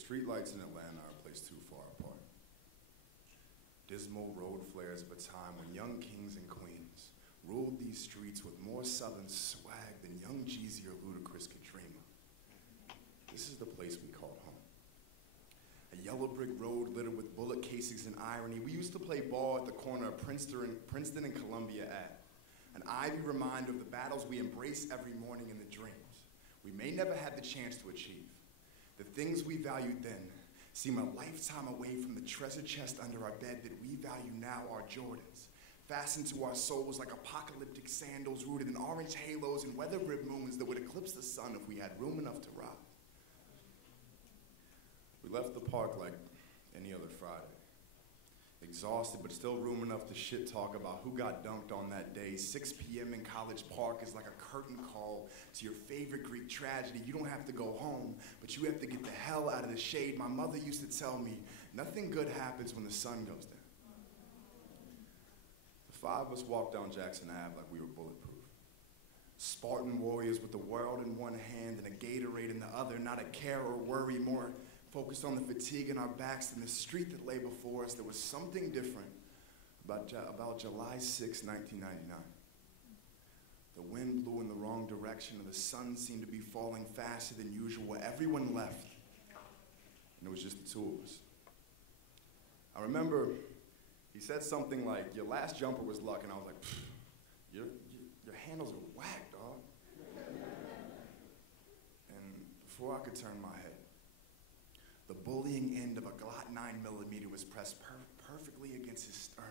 streetlights in Atlanta are placed too far apart. Dismal road flares of a time when young kings and queens ruled these streets with more southern swag than young Jeezy or Ludacris could dream of. This is the place we called home. A yellow brick road littered with bullet casings and irony. We used to play ball at the corner of Princeton and Columbia Ave. An ivy reminder of the battles we embrace every morning and the dreams we may never have the chance to achieve. The things we valued then seem a lifetime away from the treasure chest under our bed that we value now are Jordans, fastened to our souls like apocalyptic sandals rooted in orange halos and weather-ribbed moons that would eclipse the sun if we had room enough to ride. We left the park like any other Friday. Exhausted, but still room enough to shit talk about who got dunked on that day. 6 p.m. in College Park is like a curtain call to your favorite Greek tragedy. You don't have to go home, but you have to get the hell out of the shade. My mother used to tell me, nothing good happens when the sun goes down. The 5 of us walked down Jackson Ave like we were bulletproof. Spartan warriors with the world in one hand and a Gatorade in the other, not a care or worry, more focused on the fatigue in our backs than the street that lay before us. There was something different about July 6, 1999. The wind blew in the wrong direction, and the sun seemed to be falling faster than usual. Everyone left, and it was just the 2 of us. I remember he said something like, "Your last jumper was luck," and I was like, your handles are whack, dog. And before I could turn my head, the bullying end of a Glock 9mm was pressed perfectly against his sternum.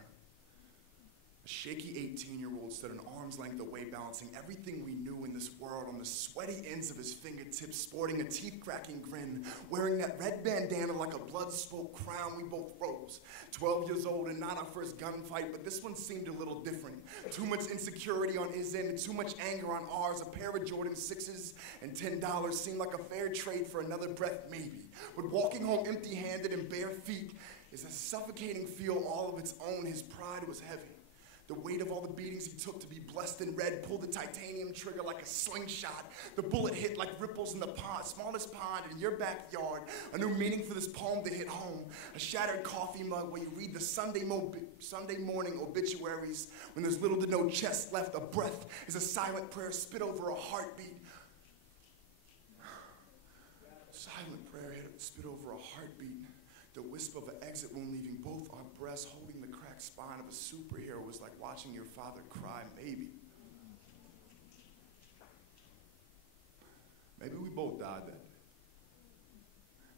A shaky 18-year-old stood an arm's length away, balancing everything we knew in this world on the sweaty ends of his fingertips, sporting a teeth-cracking grin, wearing that red bandana like a blood-spoke crown. We both rose, 12 years old and not our first gunfight, but this one seemed a little different. Too much insecurity on his end and too much anger on ours. A pair of Jordan 6s and $10 seemed like a fair trade for another breath, maybe. But walking home empty-handed and bare feet is a suffocating feel all of its own. His pride was heavy. The weight of all the beatings he took to be blessed in red pulled the titanium trigger like a slingshot. The bullet hit like ripples in the pond, smallest pond in your backyard. A new meaning for this poem to hit home. A shattered coffee mug where you read the Sunday morning obituaries when there's little to no chest left. A breath is a silent prayer spit over a heartbeat. Silent prayer spit over a heartbeat. The wisp of an exit wound leaving both our breasts, holding the cracked spine of a superhero was like watching your father cry, maybe. Maybe we both died that day.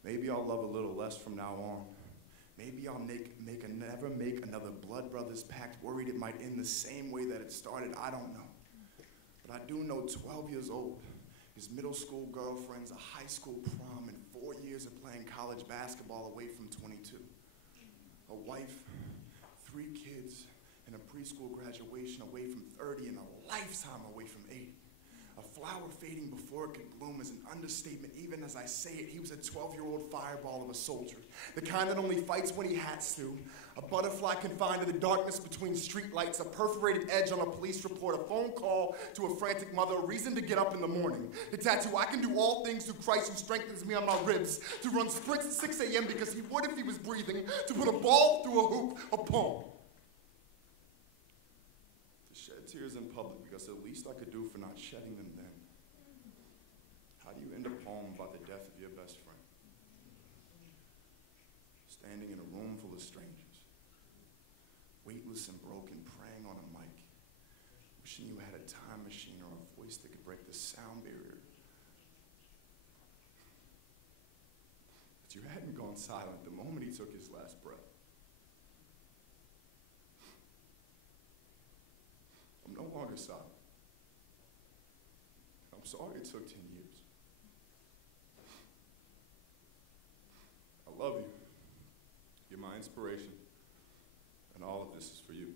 Maybe I'll love a little less from now on. Maybe I'll never make another blood brothers pact, worried it might end the same way that it started. I don't know. But I do know 12 years old, his middle school girlfriends, a high school prom, and 4 years of playing college basketball away from 22. A wife, 3 kids, and a preschool graduation away from 30, and a lifetime away from 80. A flower fading before it could bloom is an understatement. Even as I say it, he was a 12-year-old fireball of a soldier, the kind that only fights when he has to. A butterfly confined to the darkness between streetlights, a perforated edge on a police report, a phone call to a frantic mother, a reason to get up in the morning. The tattoo, I can do all things through Christ who strengthens me on my ribs. To run sprints at 6 a.m. because he would if he was breathing. To put a ball through a hoop, a poem. To shed tears in public because the least I could do for not shedding them then. How do you end a poem about the death of your best friend? Standing in a room full of strangers, weightless and broken, praying on a mic, wishing you had a time machine or a voice that could break the sound barrier. But you hadn't gone silent the moment he took his last breath. I'm no longer silent. I'm sorry it took 10 years. I love you. You're my inspiration. And all of this is for you.